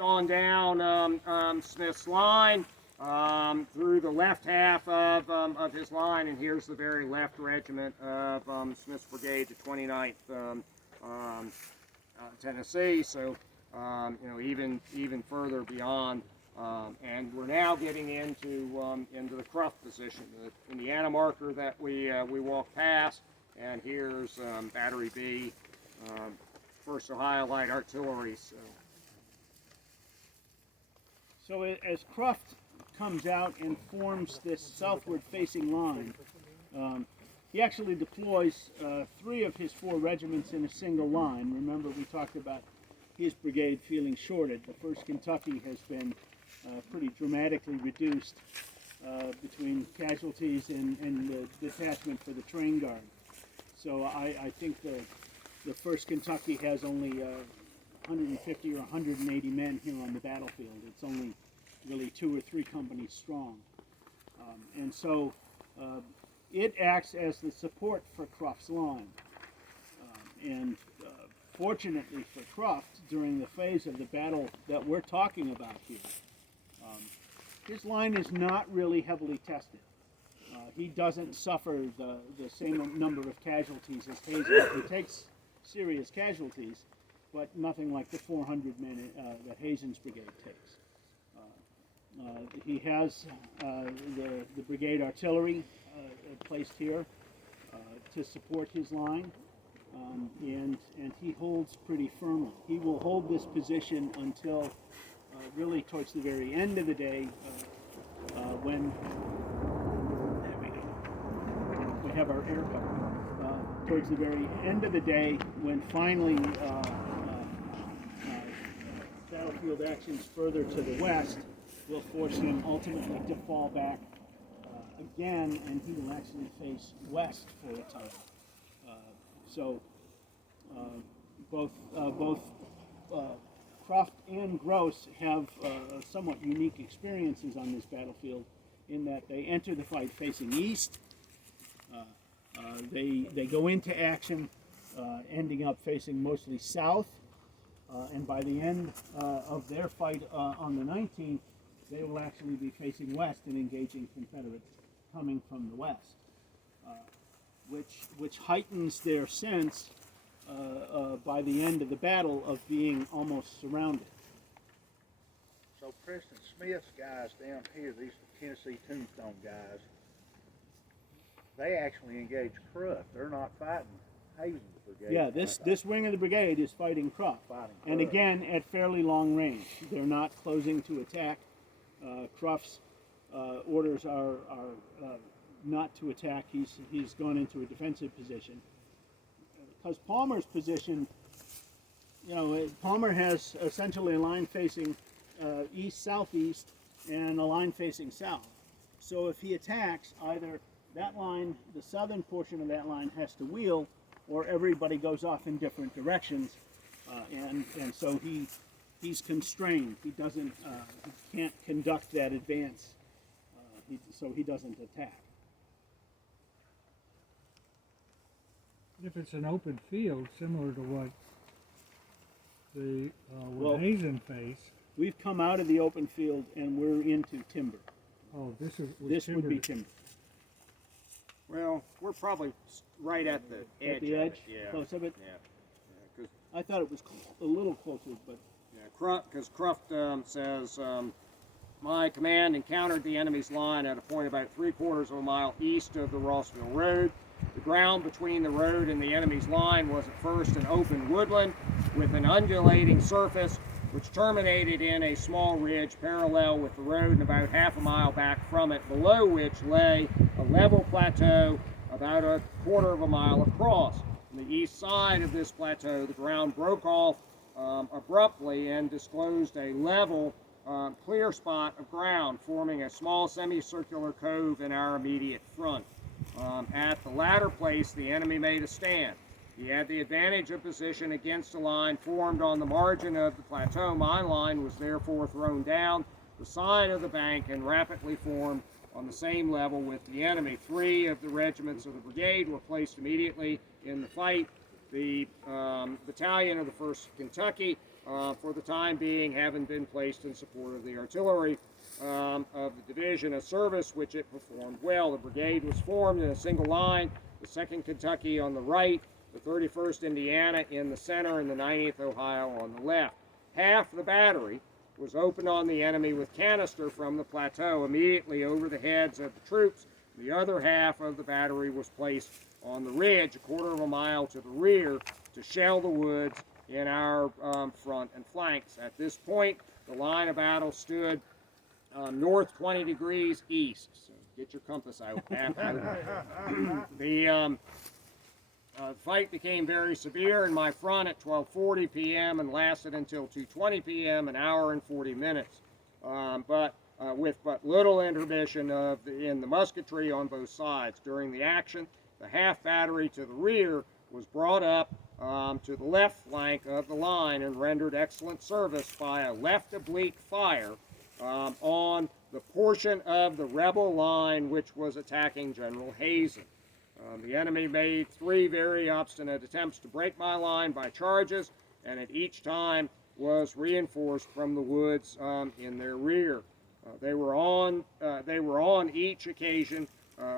On down Smith's line through the left half of his line, and here's the very left regiment of Smith's Brigade, the 29th Tennessee. So even further beyond, and we're now getting into the Cruft position, the Indiana marker that we walked past, and here's Battery B, 1st Ohio Light Artillery. So as Cruft comes out and forms this southward-facing line, he actually deploys 3 of his 4 regiments in a single line. Remember, we talked about his brigade feeling shorted. The 1st Kentucky has been pretty dramatically reduced between casualties and the detachment for the train guard. So I think the 1st Kentucky has only 150 or 180 men here on the battlefield. It's only really 2 or 3 companies strong. And so it acts as the support for Cruft's line. Fortunately for Cruft, during the phase of the battle that we're talking about here, his line is not really heavily tested. He doesn't suffer the same number of casualties as Hazen. He takes serious casualties, but nothing like the 400 men that Hazen's brigade takes. He has the brigade artillery placed here to support his line, and he holds pretty firmly. He will hold this position until really towards the very end of the day, when we have our air cover. Towards the very end of the day, when finally battlefield actions further to the west will force him ultimately to fall back again, and he will actually face west for a time. So both Cruft and Gross have somewhat unique experiences on this battlefield in that they enter the fight facing east. They go into action ending up facing mostly south, and by the end of their fight on the 19th, they will actually be facing west and engaging Confederates coming from the west, which heightens their sense by the end of the battle of being almost surrounded. So Preston Smith's guys down here, these Tennessee Tombstone guys, they actually engage Cruft. They're not fighting Hazen's brigade. Yeah, this wing of the brigade is fighting Cruft. And again, at fairly long range. They're not closing to attack. Cruft's orders are not to attack. He's gone into a defensive position. Because Palmer's position, Palmer has essentially a line facing east-southeast and a line facing south. So if he attacks, either that line, the southern portion of that line has to wheel, or everybody goes off in different directions, and so he's constrained. He can't conduct that advance, so he doesn't attack. If it's an open field, similar to what the Hazen faced. We've come out of the open field and we're into timber. Oh, this would be timber. Well, we're probably right at the edge. At the edge? Yeah. Close of it? Yeah. I thought it was a little closer, but... Yeah, because Cruft says, my command encountered the enemy's line at a point about 3/4 of a mile east of the Rossville Road. The ground between the road and the enemy's line was at first an open woodland with an undulating surface which terminated in a small ridge parallel with the road and about half a mile back from it, below which lay a level plateau about 1/4 of a mile across. On the east side of this plateau, the ground broke off abruptly and disclosed a level, clear spot of ground, forming a small semicircular cove in our immediate front. At the latter place, the enemy made a stand. He had the advantage of position against a line formed on the margin of the plateau. My line was therefore thrown down the side of the bank and rapidly formed on the same level with the enemy. 3 of the regiments of the brigade were placed immediately in the fight. The battalion of the 1st Kentucky for the time being, having been placed in support of the artillery of the division, a service which it performed well. The brigade was formed in a single line, the 2nd Kentucky on the right, the 31st Indiana in the center, and the 90th Ohio on the left. Half the battery was opened on the enemy with canister from the plateau immediately over the heads of the troops. The other half of the battery was placed on the ridge, a quarter of a mile to the rear, to shell the woods in our front and flanks. At this point, the line of battle stood north 20 degrees east. So get your compass out. The fight became very severe in my front at 12:40 p.m. and lasted until 2:20 p.m., an hour and 40 minutes. With but little intermission in the musketry on both sides. During the action, the half battery to the rear was brought up to the left flank of the line and rendered excellent service by a left oblique fire on the portion of the rebel line which was attacking General Hazen. The enemy made 3 very obstinate attempts to break my line by charges, and at each time was reinforced from the woods in their rear. They were on each occasion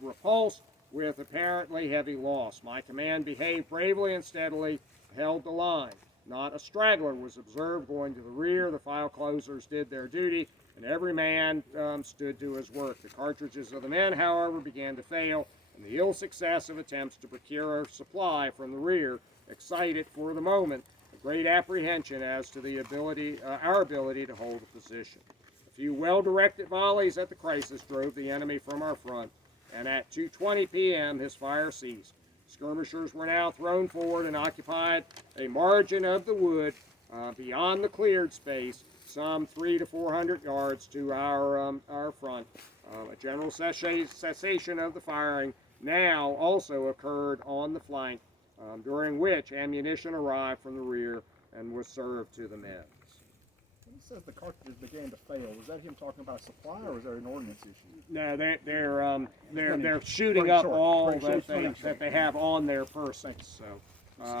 repulsed with apparently heavy loss. My command behaved bravely and steadily, held the line. Not a straggler was observed going to the rear. The file closers did their duty, and every man stood to his work. The cartridges of the men, however, began to fail, and the ill success of attempts to procure a supply from the rear excited for the moment a great apprehension as to the our ability to hold a position. A few well-directed volleys at the crisis drove the enemy from our front, and at 2:20 p.m. his fire ceased. Skirmishers were now thrown forward and occupied a margin of the wood beyond the cleared space, some 300 to 400 yards to our front. A general cessation of the firing now also occurred on the flank, during which ammunition arrived from the rear and was served to the men. When he says the cartridges began to fail, was that him talking about supply, or was there an ordnance issue? No, they're shooting up all that they have on their persons. So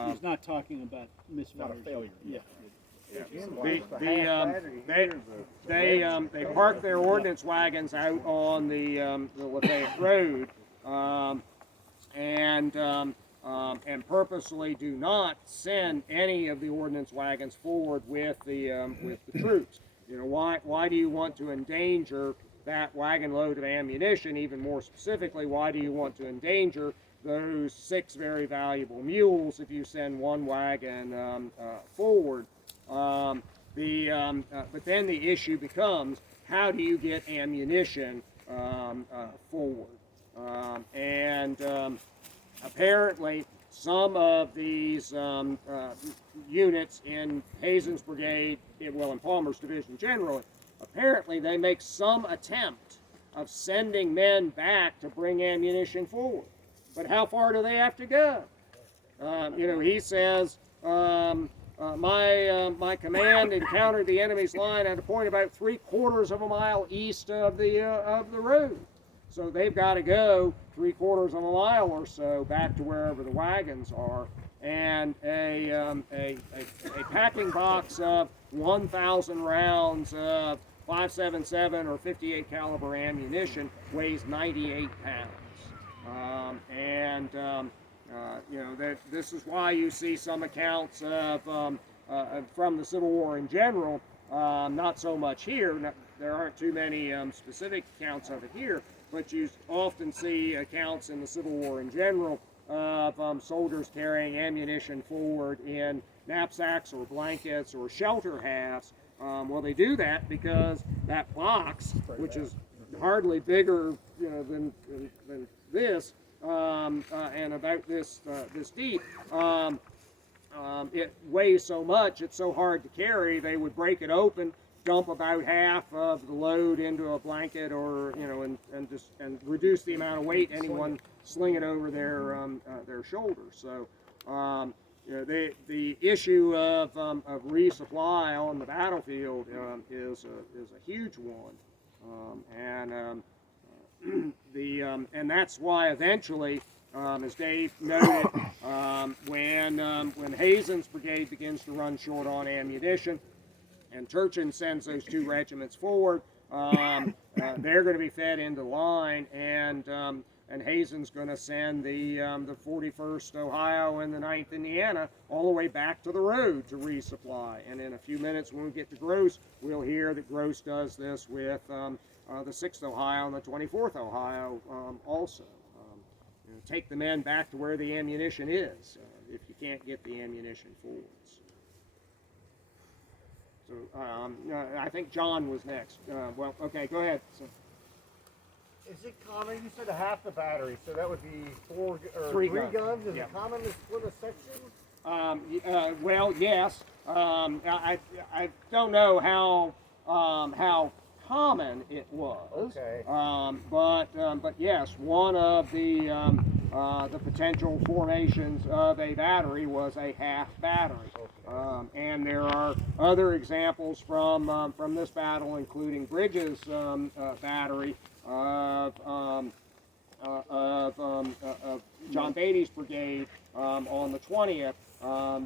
He's not talking about misfire. Not a failure. Yeah. They park their ordnance wagons out on the Lafayette Road, and purposely do not send any of the ordnance wagons forward with the troops. You know, why do you want to endanger that wagon load of ammunition? Even more specifically, why do you want to endanger those 6 very valuable mules if you send one wagon forward? But then the issue becomes, how do you get ammunition forward? Apparently, some of these units in Hazen's brigade, in Palmer's division generally, apparently they make some attempt of sending men back to bring ammunition forward. But how far do they have to go? He says, my command encountered the enemy's line at a point about 3/4 of a mile east of the road. So they've got to go 3/4 of a mile or so back to wherever the wagons are, and a packing box of 1,000 rounds of 5.77 or 58 caliber ammunition weighs 98 pounds. This is why you see some accounts of from the Civil War in general. Not so much here. There aren't too many specific accounts of it here, but you often see accounts in the Civil War in general of soldiers carrying ammunition forward in knapsacks or blankets or shelter halves. Well, they do that because that box, which is hardly bigger, than this, and about this deep, it weighs so much, it's so hard to carry. They would break it open, dump about half of the load into a blanket, or and reduce the amount of weight. Anyone sling it over their shoulders. So the issue of resupply on the battlefield is a huge one, and that's why eventually as Dave noted, when Hazen's brigade begins to run short on ammunition, and Turchin sends those 2 regiments forward, they're going to be fed into line, and Hazen's going to send the 41st Ohio and the 9th Indiana all the way back to the road to resupply. And in a few minutes, when we get to Gross, we'll hear that Gross does this with the 6th Ohio and the 24th Ohio also. Take the men back to where the ammunition is if you can't get the ammunition forward. So I think John was next. Well, okay, go ahead. So, is it common? You said a half the battery, so that would be 4 or 3 3 guns. guns. Is Yeah. it common to split a section? Well, yes. I don't know how common it was. Okay. But yes, one of the potential formations of a battery was a half battery. Okay. And there are other examples from this battle, including Bridges' battery of John Beatty's brigade on the 20th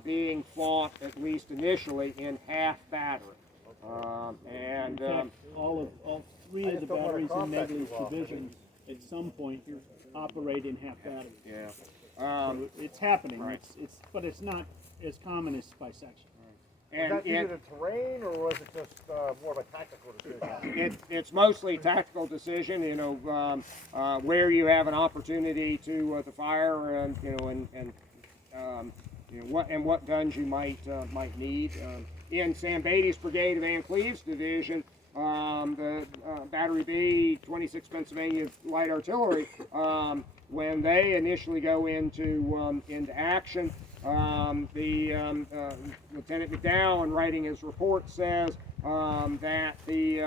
being fought, at least initially, in half battery. In fact, all 3 of the batteries in Medley's division at some point operate in half battery. Yeah. So it's happening. Right. But it's not as common as by section. Was that due to the terrain, or was it just more of a tactical decision? It's mostly tactical decision. Where you have an opportunity to fire, and what guns you might need. In Sam Beatty's brigade of Van Cleve's division, the Battery B, 26th Pennsylvania Light Artillery, when they initially go into action, Lieutenant McDowell, writing his report, says that the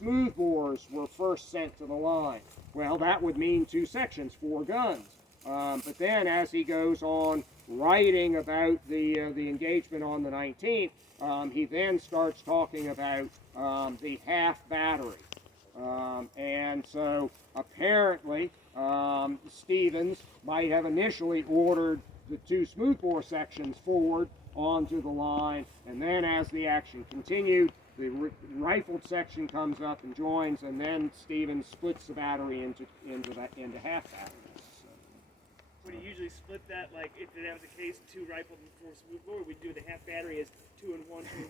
smoothbores were first sent to the line. Well, that would mean 2 sections, 4 guns. But then, as he goes on writing about the engagement on the 19th, he then starts talking about the half battery. And so apparently Stevens might have initially ordered the 2 smoothbore sections forward onto the line, and then as the action continued, the rifled section comes up and joins, and then Stevens splits the battery into half batteries. Would you usually split that, like if that was the case, 2 rifled and 4 smoothbore? We'd do the half battery as 2 and 1, 2 and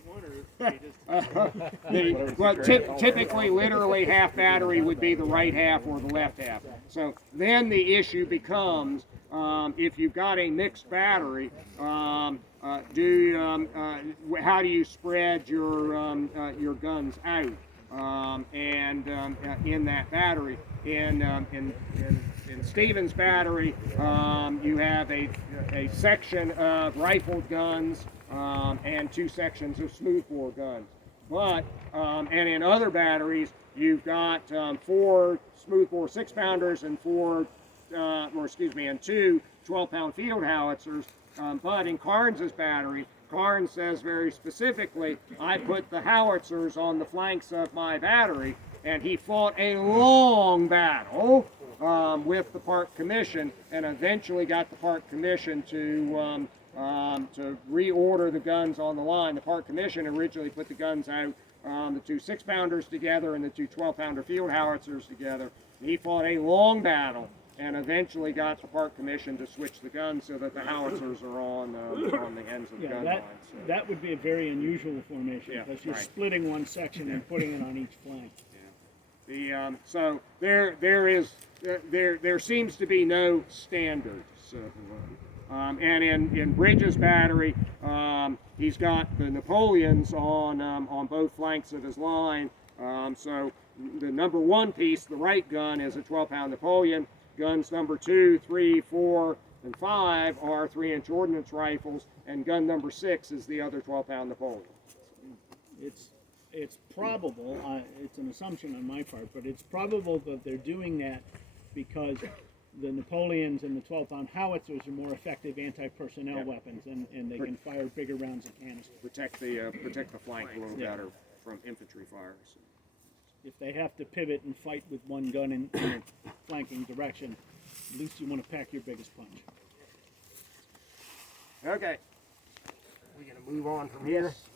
1, or Typically, literally, half battery would be the right half or the left half. So then the issue becomes, if you've got a mixed battery, how do you spread your guns out? In that battery, in Stevens' battery, you have a section of rifled guns and 2 sections of smoothbore guns. But and in other batteries, you've got 4 smoothbore 6-pounders and 2 12-pound field howitzers. But in Carnes's battery, Carnes says very specifically, I put the howitzers on the flanks of my battery, and he fought a long battle with the Park Commission, and eventually got the Park Commission to reorder the guns on the line. The Park Commission originally put the guns out, the 2 6-pounders together and the 2 12-pounder field howitzers together. He fought a long battle and eventually got the Park Commission to switch the guns so that the howitzers are on the ends of the gun lines. That would be a very unusual formation, because you're right. splitting one section and putting it on each flank. So there seems to be no standards. And in Bridges' battery, he's got the Napoleons on both flanks of his line. So the number 1 piece, the right gun, is a 12-pound Napoleon. Guns number 2, 3, 4, and 5 are 3-inch ordnance rifles, and gun number 6 is the other 12-pound Napoleon. It's probable, it's an assumption on my part, but it's probable that they're doing that because the Napoleons and the 12-pound howitzers are more effective anti-personnel weapons, and they can fire bigger rounds of canister. Protect the flank a little better from infantry fires. If they have to pivot and fight with one gun in a flanking direction, At least you want to pack your biggest punch. Okay. We're gonna move on from here. Yes.